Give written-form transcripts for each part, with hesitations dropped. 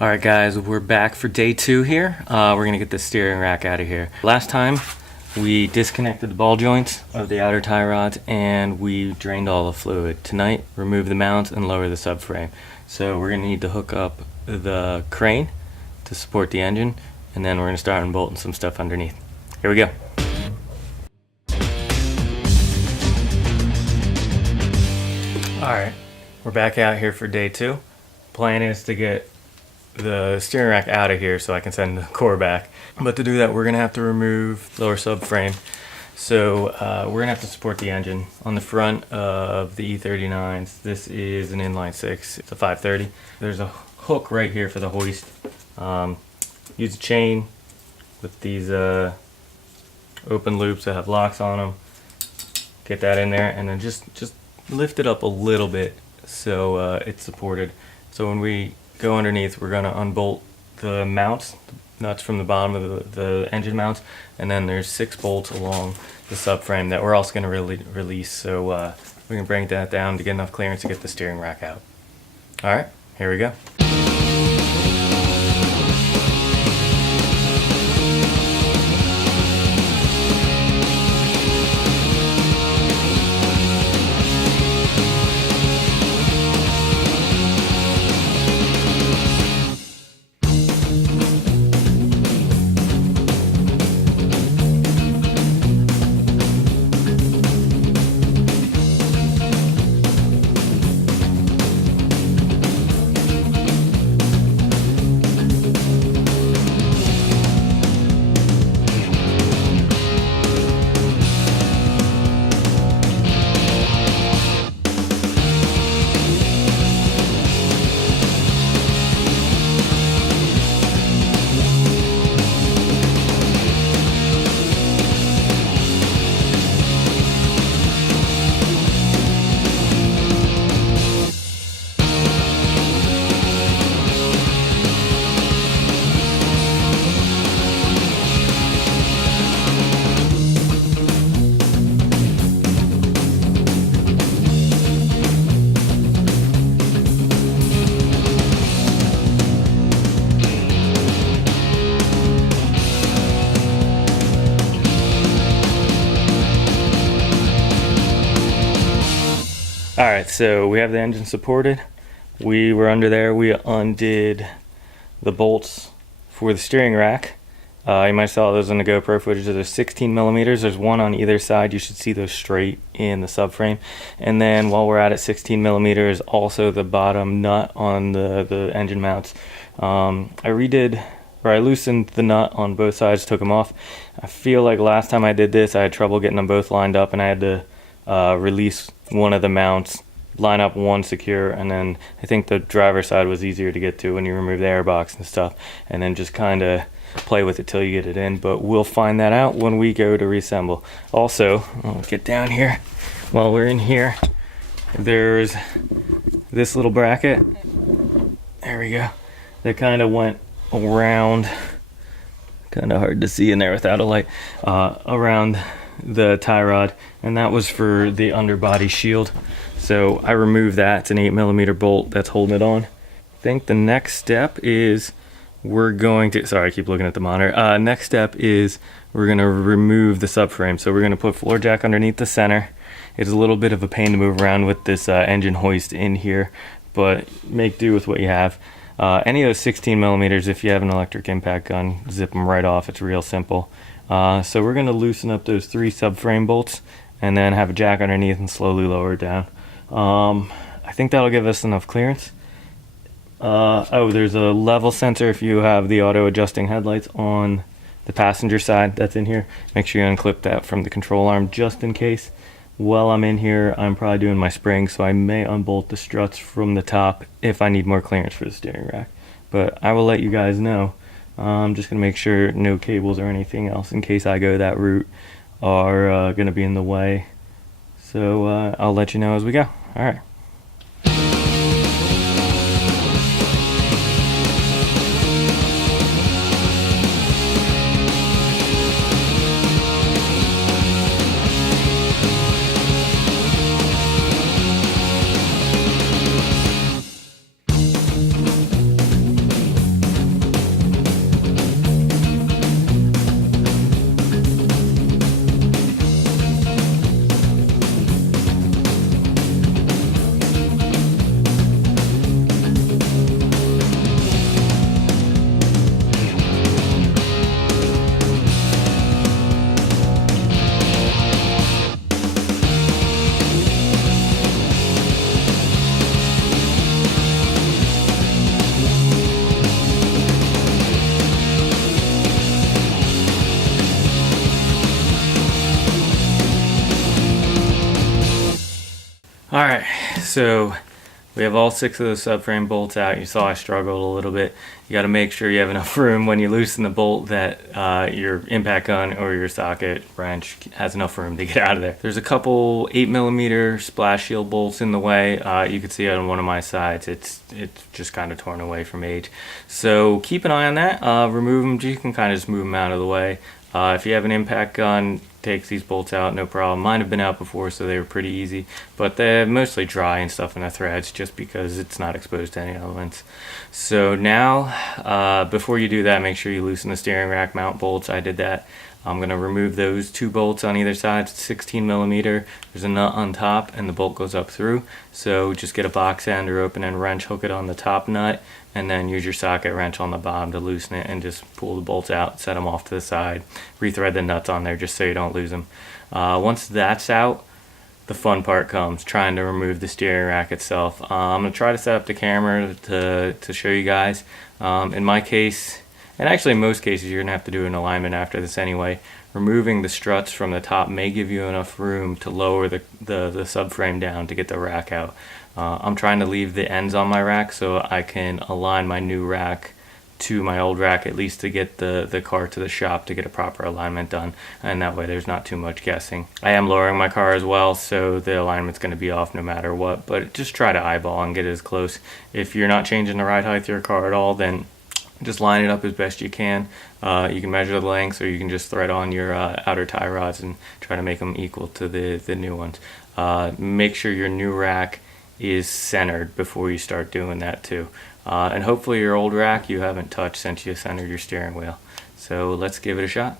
Alright guys, we're back for day 2 here. We're gonna get the steering rack out of here. Last time we disconnected the ball joints of the outer tie rods and we drained all the fluid. Tonight, remove the mounts and lower the subframe. So we're gonna need to hook up the crane to support the engine, and then we're gonna start unbolting some stuff underneath. Here we go. Alright, we're back out here for day 2. Plan is to get the steering rack out of here so I can send the core back. But to do that, we're gonna have to remove the lower subframe. So we're gonna have to support the engine on the front of the E39s. This is an inline 6, it's a 530. There's a hook right here for the hoist. Use a chain with these open loops that have locks on them. Get that in there and then just lift it up a little bit so it's supported. So when we go underneath, we're going to unbolt the mounts, the nuts from the bottom of the engine mounts, and then there's 6 bolts along the subframe that we're also going to release. So we're going to bring that down to get enough clearance to get the steering rack out. Alright, here we go. Alright, so we have the engine supported. We were under there. We undid the bolts for the steering rack. You might saw those in the GoPro footage. There's 16 millimeters. There's one on either side. You should see those straight in the subframe. And then while we're at it, 16 millimeters, also the bottom nut on the engine mounts. I loosened the nut on both sides, took them off. I feel like last time I did this, I had trouble getting them both lined up, and I had to release one of the mounts, line up one secure, and then I think the driver's side was easier to get to when you remove the airbox and stuff, and then just kind of play with it till you get it in. But we'll find that out when we go to reassemble. Also, I'll get down here. While we're in here, there's this little bracket. There we go. That kind of went around, kind of hard to see in there without a light, around the tie rod, and that was for the underbody shield. So I removed that. It's an 8 millimeter bolt that's holding it on. I think the next step is we're going to, sorry, I keep looking at the monitor. Next step is we're going to remove the subframe. So we're going to put floor jack underneath the center. It's a little bit of a pain to move around with this engine hoist in here, but make do with what you have. Any of those 16 millimeters, if you have an electric impact gun, zip them right off. It's real simple. So we're going to loosen up those 3 subframe bolts and then have a jack underneath and slowly lower it down. I think that'll give us enough clearance. Oh, there's a level sensor if you have the auto adjusting headlights on the passenger side. That's in here. Make sure you unclip that from the control arm just in case. While I'm in here, I'm probably doing my spring, so I may unbolt the struts from the top if I need more clearance for the steering rack. But I will let you guys know. I'm just going to make sure no cables or anything else in case I go that route are going to be in the way. So I'll let you know as we go. All right. So we have all 6 of those subframe bolts out. You saw I struggled a little bit. You got to make sure you have enough room when you loosen the bolt that your impact gun or your socket wrench has enough room to get out of there. There's a couple 8mm splash shield bolts in the way. You can see it on one of my sides. It's just kind of torn away from age. So keep an eye on that. Remove them. You can kind of just move them out of the way. If you have an impact gun, take these bolts out, no problem. Mine have been out before, so they were pretty easy, but they're mostly dry and stuff in the threads just because it's not exposed to any elements. So now, before you do that, make sure you loosen the steering rack mount bolts. I did that. I'm going to remove those 2 bolts on either side. It's 16mm. There's a nut on top and the bolt goes up through. So just get a box end or open end wrench, hook it on the top nut, and then use your socket wrench on the bottom to loosen it and just pull the bolts out, set them off to the side, rethread the nuts on there just so you don't lose them. Once that's out, the fun part comes, trying to remove the steering rack itself. I'm going to try to set up the camera to show you guys. In my case, and actually in most cases you're going to have to do an alignment after this anyway, removing the struts from the top may give you enough room to lower the subframe down to get the rack out. I'm trying to leave the ends on my rack so I can align my new rack to my old rack, at least to get the car to the shop to get a proper alignment done, and that way there's not too much guessing. I am lowering my car as well, so the alignment's going to be off no matter what, but just try to eyeball and get it as close. If you're not changing the ride height of your car at all, then just line it up as best you can. You can measure the lengths, or you can just thread on your outer tie rods and try to make them equal to the new ones. Make sure your new rack is centered before you start doing that too. And hopefully your old rack you haven't touched since you centered your steering wheel. So let's give it a shot.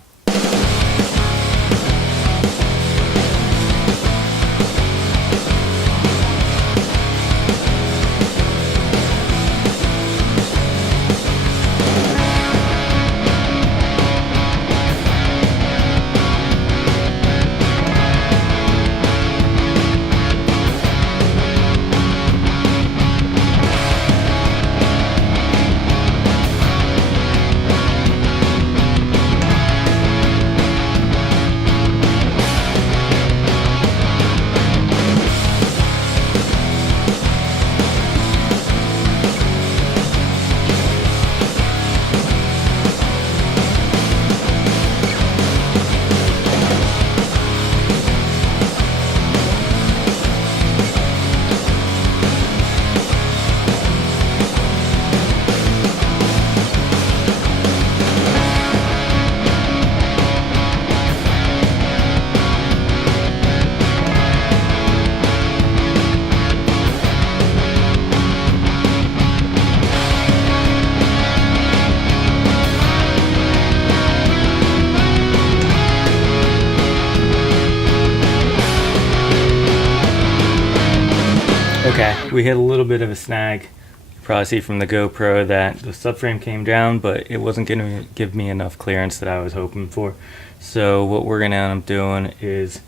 Okay, we hit a little bit of a snag. You probably see from the GoPro that the subframe came down, but it wasn't going to give me enough clearance that I was hoping for. So what we're going to end up doing is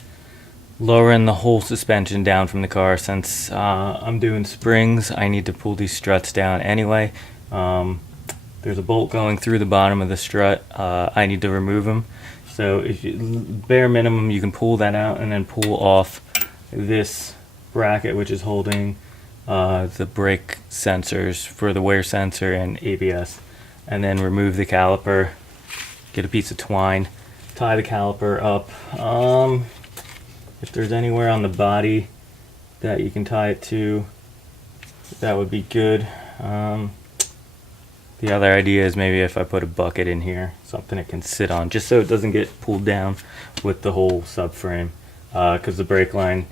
lowering the whole suspension down from the car. Since I'm doing springs, I need to pull these struts down anyway. There's a bolt going through the bottom of the strut. I need to remove them. So if you, bare minimum, you can pull that out and then pull off this bracket, which is holding the brake sensors for the wear sensor and ABS, and then remove the caliper, get a piece of twine, tie the caliper up. If there's anywhere on the body that you can tie it to, that would be good. The other idea is maybe if I put a bucket in here, something it can sit on, just so it doesn't get pulled down with the whole subframe, because the brake line,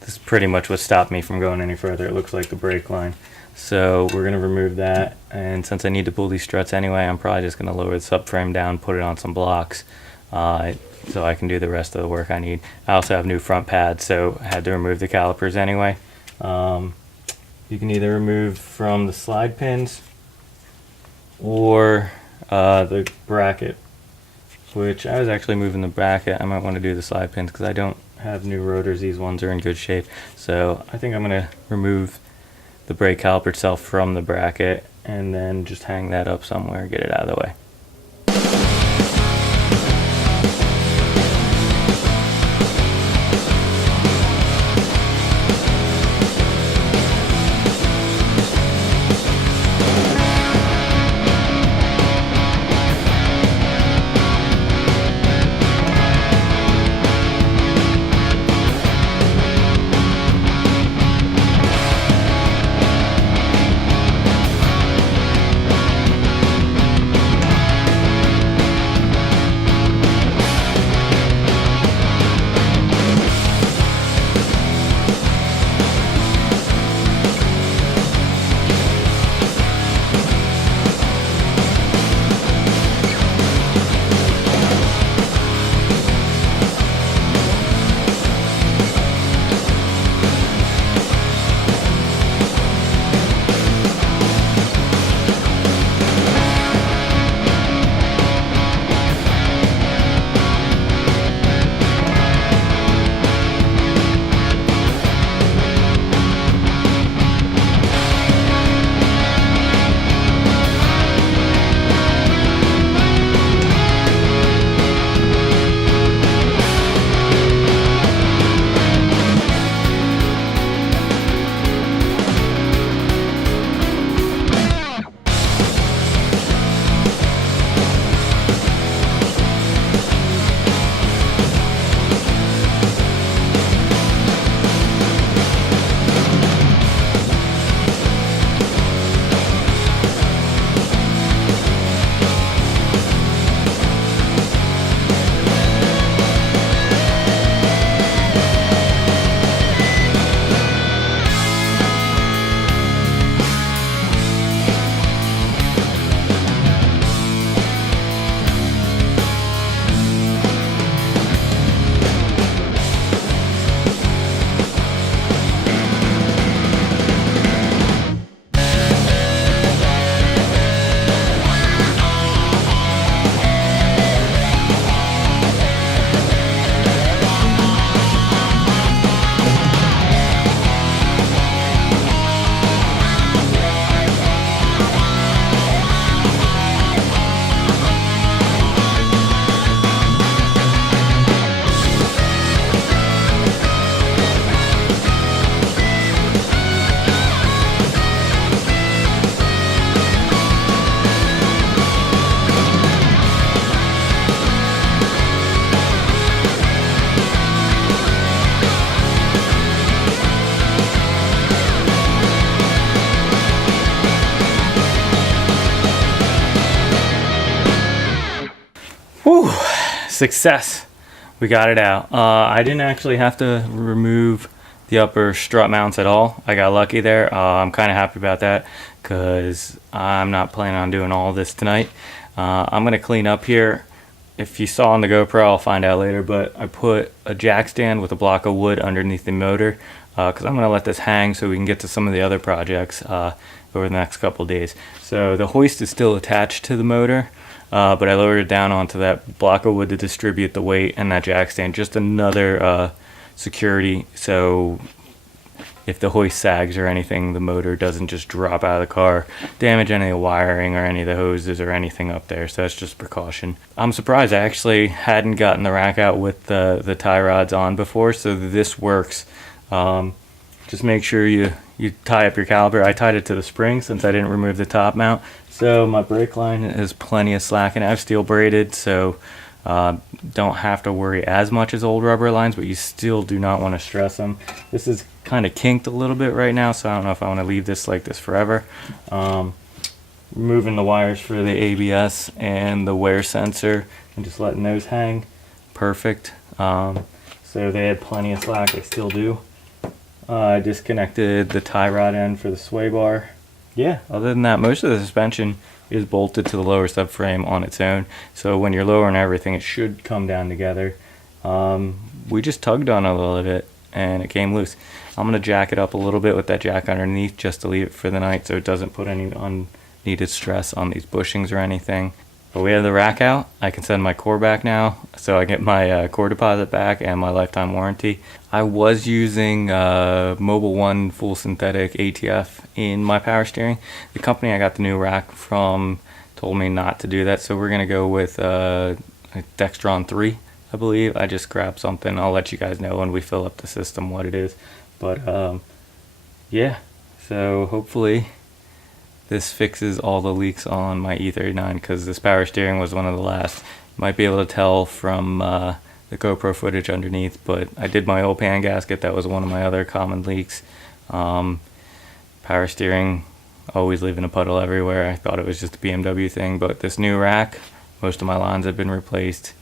this is pretty much what stopped me from going any further. It looks like the brake line. So we're going to remove that, and since I need to pull these struts anyway, I'm probably just going to lower the subframe down, put it on some blocks, so I can do the rest of the work I need. I also have new front pads, so I had to remove the calipers anyway. You can either remove from the slide pins or the bracket, which I was actually moving the bracket. I might want to do the slide pins because I don't have new rotors. These ones are in good shape, so I think I'm going to remove the brake caliper itself from the bracket and then just hang that up somewhere, get it out of the way. Whew, success. We got it out. I didn't actually have to remove the upper strut mounts at all. I got lucky there. I'm kind of happy about that because I'm not planning on doing all this tonight. I'm going to clean up here. If you saw on the GoPro, I'll find out later, but I put a jack stand with a block of wood underneath the motor because I'm going to let this hang so we can get to some of the other projects over the next couple days. So the hoist is still attached to the motor, but I lowered it down onto that block of wood to distribute the weight, and that jack stand, just another security, so if the hoist sags or anything, the motor doesn't just drop out of the car, damage any of the wiring or any of the hoses or anything up there. So that's just precaution. I'm surprised I actually hadn't gotten the rack out with the tie rods on before, so this works. Just make sure you tie up your caliper. I tied it to the spring since I didn't remove the top mount, so my brake line has plenty of slack, and I've steel braided, so don't have to worry as much as old rubber lines, but you still do not want to stress them. This is kind of kinked a little bit right now, so I don't know if I want to leave this like this forever. Removing the wires for the ABS and the wear sensor and just letting those hang. Perfect. So they had plenty of slack, they still do. I disconnected the tie rod end for the sway bar. Yeah, other than that, most of the suspension is bolted to the lower subframe on its own, so when you're lowering everything, it should come down together. We just tugged on it a little bit and it came loose. I'm going to jack it up a little bit with that jack underneath just to leave it for the night so it doesn't put any unneeded stress on these bushings or anything. But we have the rack out. I can send my core back now, so I get my core deposit back and my lifetime warranty. I was using Mobile One full synthetic ATF in my power steering. The company I got the new rack from told me not to do that, so we're going to go with Dextron 3, I believe. I just grabbed something. I'll let you guys know when we fill up the system what it is. But yeah, so hopefully this fixes all the leaks on my E39, because this power steering was one of the last. You might be able to tell from the GoPro footage underneath, but I did my oil pan gasket. That was one of my other common leaks. Power steering, always leaving a puddle everywhere. I thought it was just a BMW thing, but this new rack, most of my lines have been replaced.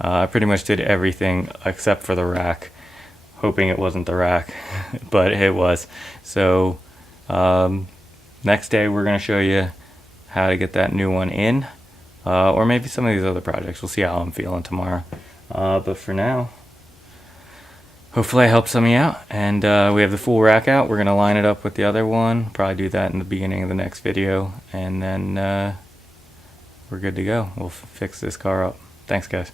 I pretty much did everything except for the rack, hoping it wasn't the rack, but it was. So next day we're going to show you how to get that new one in, or maybe some of these other projects. We'll see how I'm feeling tomorrow. But for now, hopefully I helped some of you out, and we have the full rack out. We're going to line it up with the other one, probably do that in the beginning of the next video, and then we're good to go. We'll fix this car up. Thanks, guys.